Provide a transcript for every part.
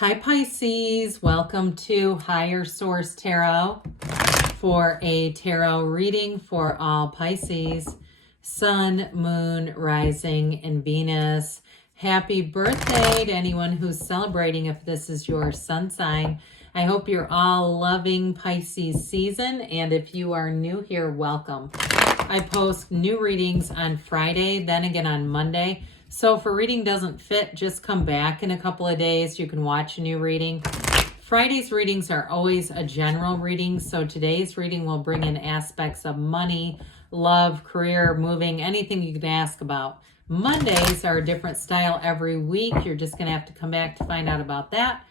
Hi Pisces, welcome to Higher Source Tarot for a tarot reading for all Pisces, Sun, Moon, Rising, and Venus. Happy birthday to anyone who's celebrating if this is your sun sign. I hope you're all loving Pisces season, and if you are new here, welcome. I post new readings on Friday, then again on Monday. So if a reading doesn't fit, just come back in a couple of days. You can watch a new reading. Friday's readings are always a general reading, so today's reading will bring in aspects of money, love, career, moving, anything you can ask about. Mondays are a different style every week. You're just going to have to come back to find out about that.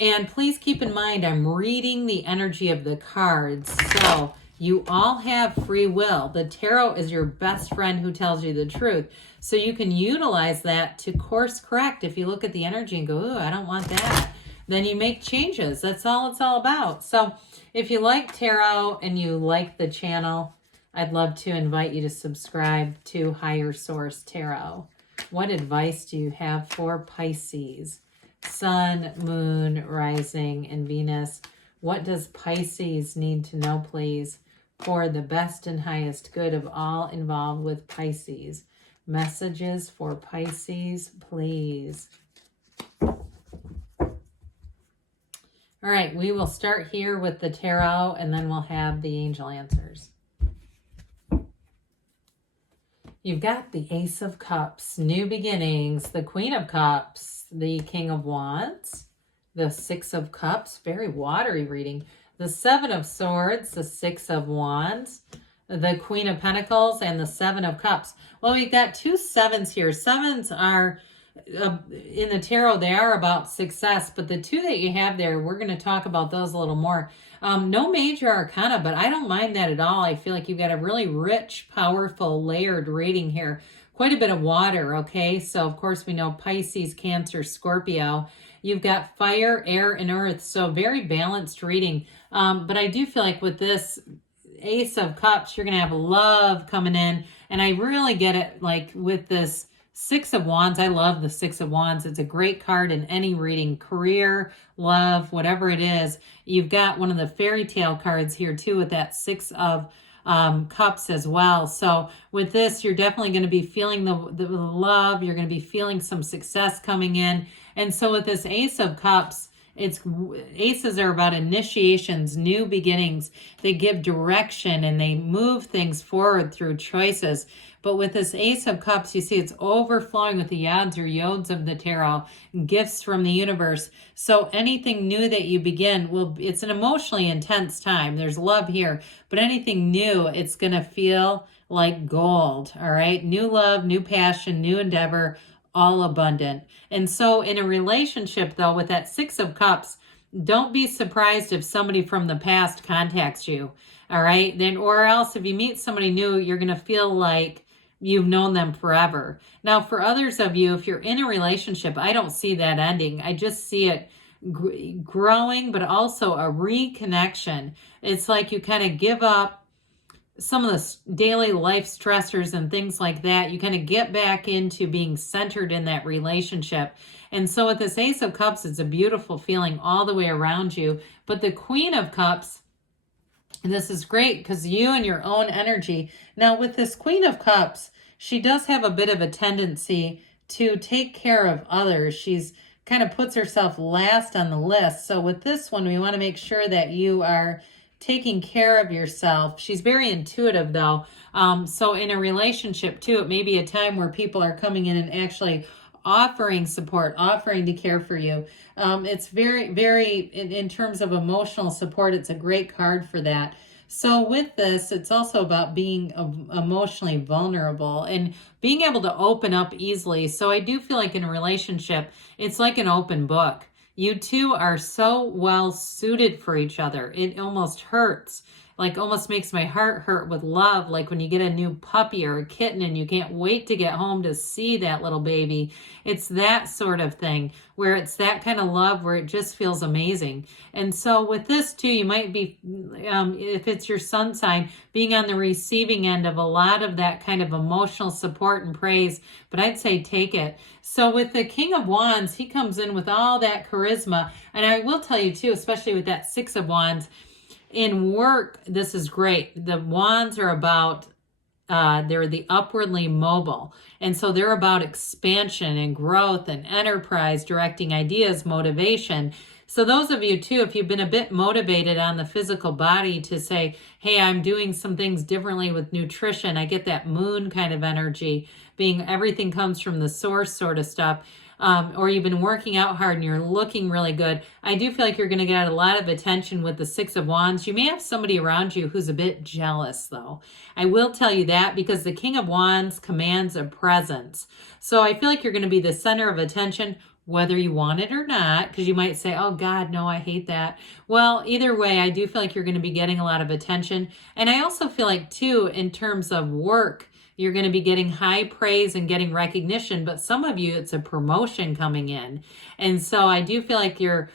And please keep in mind, I'm reading the energy of the cards, so you all have free will. The tarot is your best friend who tells you the truth. So you can utilize that to course correct. If you look at the energy and go, ooh, I don't want that, then you make changes. That's all it's all about. So if you like tarot and you like the channel, I'd love to invite you to subscribe to Higher Source Tarot. What advice do you have for Pisces? Sun, Moon, Rising, and Venus. What does Pisces need to know, please, for the best and highest good of all involved with Pisces? Messages for Pisces, please. All right, we will start here with the tarot, and then we'll have the angel answers. You've got the Ace of Cups, new beginnings, the Queen of Cups, the King of Wands, the Six of Cups, very watery reading, the Seven of Swords, the Six of Wands, the Queen of Pentacles, and the Seven of Cups. Well, we've got two sevens here. Sevens are, in the tarot, they are about success, but the two that you have there, we're going to talk about those a little more. No major arcana, but I don't mind that at all. I feel like you've got a really rich, powerful, layered reading here. Quite a bit of water, okay? So, of course, we know Pisces, Cancer, Scorpio. You've got fire, air, and earth, so very balanced reading. But I do feel like with this Ace of Cups, you're going to have love coming in. And I really get it, like with this Six of Wands. I love the Six of Wands. It's a great card in any reading, career, love, whatever it is. You've got one of the fairy tale cards here too with that Six of Cups as well. So with this, you're definitely going to be feeling the love. You're going to be feeling some success coming in. And so with this Ace of Cups, aces are about initiations, new beginnings. They give direction and they move things forward through choices. But with this Ace of Cups, you see it's overflowing with the yads or yods of the tarot, gifts from the universe. So anything new that you begin, it's an emotionally intense time. There's love here, but anything new, it's going to feel like gold, all right? New love, new passion, new endeavor, all abundant. And so in a relationship, though, with that Six of Cups, don't be surprised if somebody from the past contacts you, all right? Then, or else if you meet somebody new, you're going to feel like you've known them forever. Now, for others of you, if you're in a relationship, I don't see that ending. I just see it growing, but also a reconnection. It's like you kind of give up some of the daily life stressors and things like that. You kind of get back into being centered in that relationship. And so with this Ace of Cups, it's a beautiful feeling all the way around you. But the Queen of Cups, this is great because you and your own energy. Now with this Queen of Cups, she does have a bit of a tendency to take care of others. She's kind of puts herself last on the list. So with this one, we want to make sure that you are taking care of yourself. She's very intuitive though. So in a relationship too, it may be a time where people are coming in and actually offering support, offering to care for you. It's very, very, in terms of emotional support, it's a great card for that. So with this, it's also about being emotionally vulnerable and being able to open up easily. So I do feel like in a relationship, it's like an open book. You two are so well suited for each other. It almost hurts. like almost makes my heart hurt with love, like when you get a new puppy or a kitten and you can't wait to get home to see that little baby. It's that sort of thing where it's that kind of love where it just feels amazing. And so with this too, you might be, if it's your sun sign, being on the receiving end of a lot of that kind of emotional support and praise, but I'd say take it. So with the King of Wands, he comes in with all that charisma. And I will tell you too, especially with that Six of Wands, in work, this is great. The wands are about, they're the upwardly mobile. And so they're about expansion and growth and enterprise, directing ideas, motivation. So those of you too, if you've been a bit motivated on the physical body to say, hey, I'm doing some things differently with nutrition. I get that moon kind of energy, being everything comes from the source sort of stuff. Or you've been working out hard and you're looking really good. I do feel like you're going to get a lot of attention with the Six of Wands. You may have somebody around you who's a bit jealous though. I will tell you that because the King of Wands commands a presence. So I feel like you're going to be the center of attention, whether you want it or not, because you might say, oh God, no, I hate that. Well, either way, I do feel like you're going to be getting a lot of attention. And I also feel like too, in terms of work, you're going to be getting high praise and getting recognition, but some of you, it's a promotion coming in. And so I do feel like your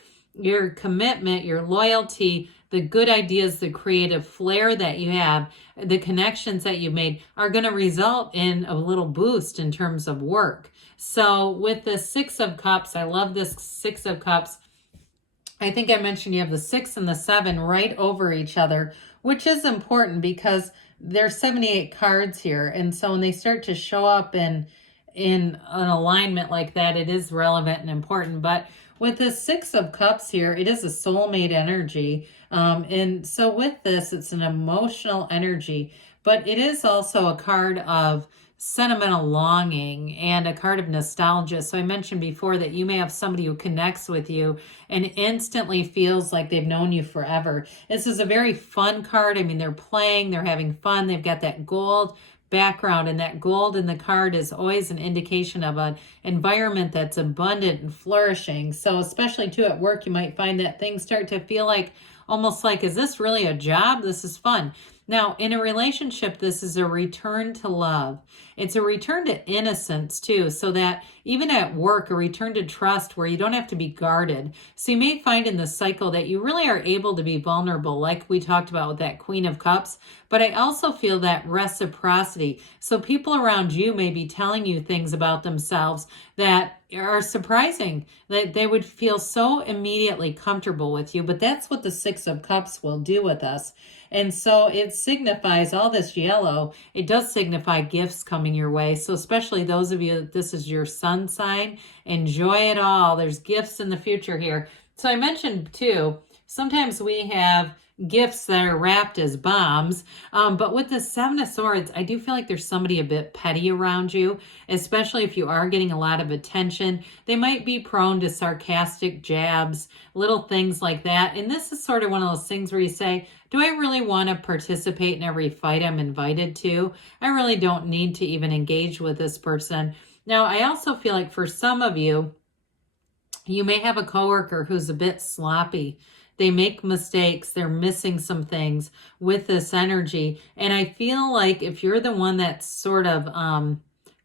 commitment, your loyalty, the good ideas, the creative flair that you have, the connections that you've made are going to result in a little boost in terms of work. So with the Six of Cups, I love this Six of Cups. I think I mentioned you have the 6 and the 7 right over each other, which is important because there's 78 cards here. And so when they start to show up in an alignment like that, it is relevant and important. But with the Six of Cups here, it is a soulmate energy. And so with this, it's an emotional energy, but it is also a card of sentimental longing and a card of nostalgia. So I mentioned before that you may have somebody who connects with you and instantly feels like they've known you forever. This is a very fun card. I mean, they're playing, they're having fun. They've got that gold background, and that gold in the card is always an indication of an environment that's abundant and flourishing. So especially too at work, you might find that things start to feel like almost like, is this really a job? This is fun. Now, in a relationship, this is a return to love. It's a return to innocence too, so that even at work, a return to trust where you don't have to be guarded. So you may find in the cycle that you really are able to be vulnerable, like we talked about with that Queen of Cups. But I also feel that reciprocity. So people around you may be telling you things about themselves that are surprising, that they would feel so immediately comfortable with you. But that's what the Six of Cups will do with us. And so it signifies all this yellow. It does signify gifts coming your way. So especially those of you, this is your sun sign, enjoy it all. There's gifts in the future here. So I mentioned too, sometimes we have gifts that are wrapped as bombs. But with the Seven of Swords, I do feel like there's somebody a bit petty around you, especially if you are getting a lot of attention. They might be prone to sarcastic jabs, little things like that. And this is sort of one of those things where you say, do I really want to participate in every fight I'm invited to? I really don't need to even engage with this person. Now, I also feel like for some of you, you may have a coworker who's a bit sloppy. They make mistakes. They're missing some things with this energy. And I feel like if you're the one that's sort of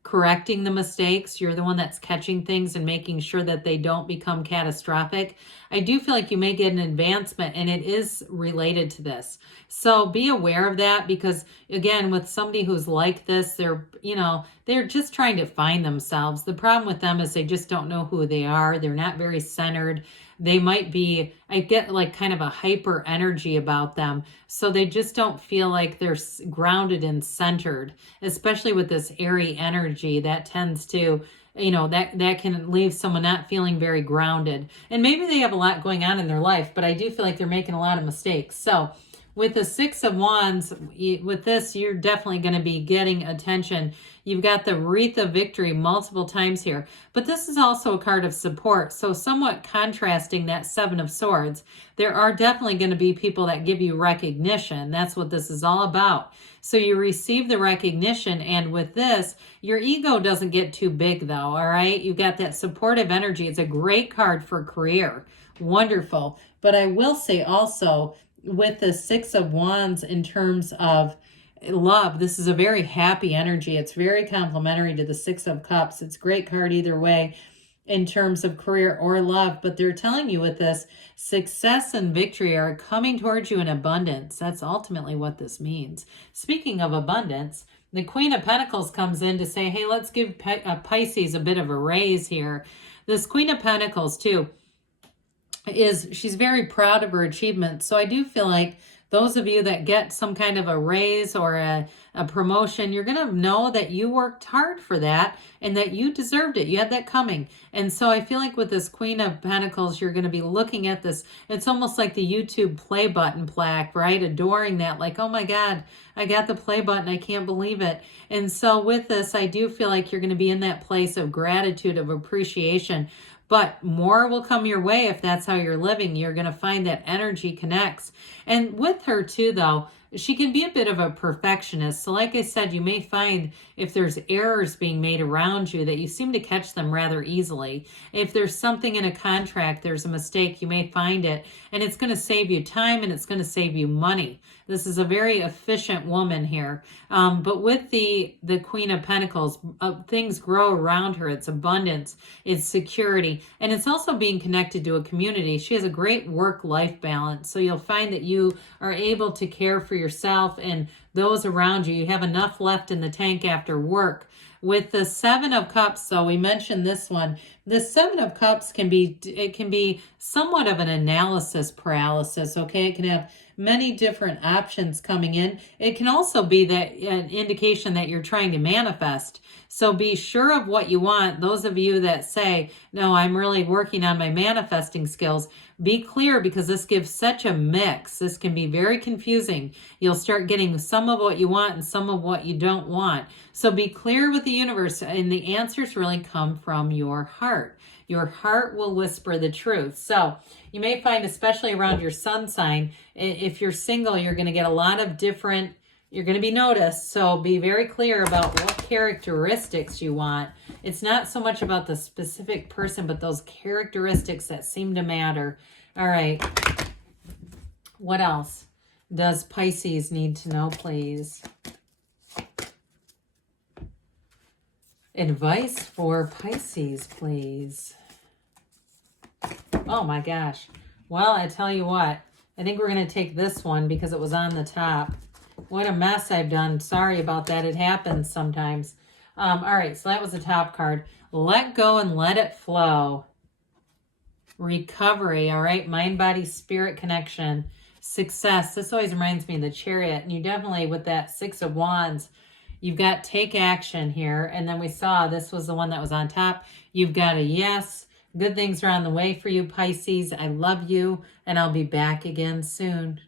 correcting the mistakes, you're the one that's catching things and making sure that they don't become catastrophic, I do feel like you may get an advancement, and it is related to this. So be aware of that, because again, with somebody who's like this, they're just trying to find themselves. The problem with them is they just don't know who they are. They're not very centered. They might be, I get like kind of a hyper energy about them. So they just don't feel like they're grounded and centered, especially with this airy energy that tends to, that can leave someone not feeling very grounded. And maybe they have a lot going on in their life, but I do feel like they're making a lot of mistakes. So with the Six of Wands, with this, you're definitely going to be getting attention. You've got the Wreath of Victory multiple times here, but this is also a card of support. So somewhat contrasting that Seven of Swords, there are definitely going to be people that give you recognition. That's what this is all about. So you receive the recognition, and with this, your ego doesn't get too big though, all right? You've got that supportive energy. It's a great card for career. Wonderful. But I will say also, with the Six of Wands in terms of love, this is a very happy energy. It's very complementary to the Six of Cups. It's a great card either way in terms of career or love, but they're telling you with this, success and victory are coming towards you in abundance. That's ultimately what this means. Speaking of abundance, the Queen of Pentacles comes in to say, hey, let's give Pisces a bit of a raise here. This Queen of Pentacles, too, she's very proud of her achievements. So I do feel like those of you that get some kind of a raise or a promotion, you're going to know that you worked hard for that and that you deserved it. You had that coming. And so I feel like with this Queen of Pentacles, you're going to be looking at this. It's almost like the YouTube play button plaque, right? Adoring that, like, oh my God, I got the play button. I can't believe it. And so with this, I do feel like you're going to be in that place of gratitude, of appreciation. But more will come your way if that's how you're living. You're going to find that energy connects. And with her too, though, she can be a bit of a perfectionist. So like I said, you may find if there's errors being made around you that you seem to catch them rather easily. If there's something in a contract, there's a mistake, you may find it. And it's going to save you time and it's going to save you money. This is a very efficient woman here. But with the Queen of Pentacles, things grow around her. It's abundance, it's security, and it's also being connected to a community. She has a great work-life balance. So you'll find that you are able to care for yourself and those around you. You have enough left in the tank after work. With the Seven of Cups, so we mentioned this one. The Seven of Cups can be somewhat of an analysis paralysis, okay? It can have many different options coming in. It can also be that an indication that you're trying to manifest. So be sure of what you want. Those of you that say, no, I'm really working on my manifesting skills, be clear because this gives such a mix. This can be very confusing. You'll start getting some of what you want and some of what you don't want. So be clear with the universe, and the answers really come from your heart. Your heart will whisper the truth. So you may find, especially around your sun sign, if you're single, you're going to get a lot of different, you're going to be noticed. So be very clear about what characteristics you want. It's not so much about the specific person, but those characteristics that seem to matter. All right. What else does Pisces need to know, please? Advice for Pisces, please. Oh my gosh. Well, I tell you what, I think we're going to take this one because it was on the top. What a mess I've done. Sorry about that. It happens sometimes. All right, so that was the top card. Let go and let it flow. Recovery, all right? Mind, body, spirit connection. Success. This always reminds me of the Chariot. And you definitely, with that Six of Wands, you've got take action here. And then we saw this was the one that was on top. You've got a yes. Good things are on the way for you, Pisces. I love you, and I'll be back again soon.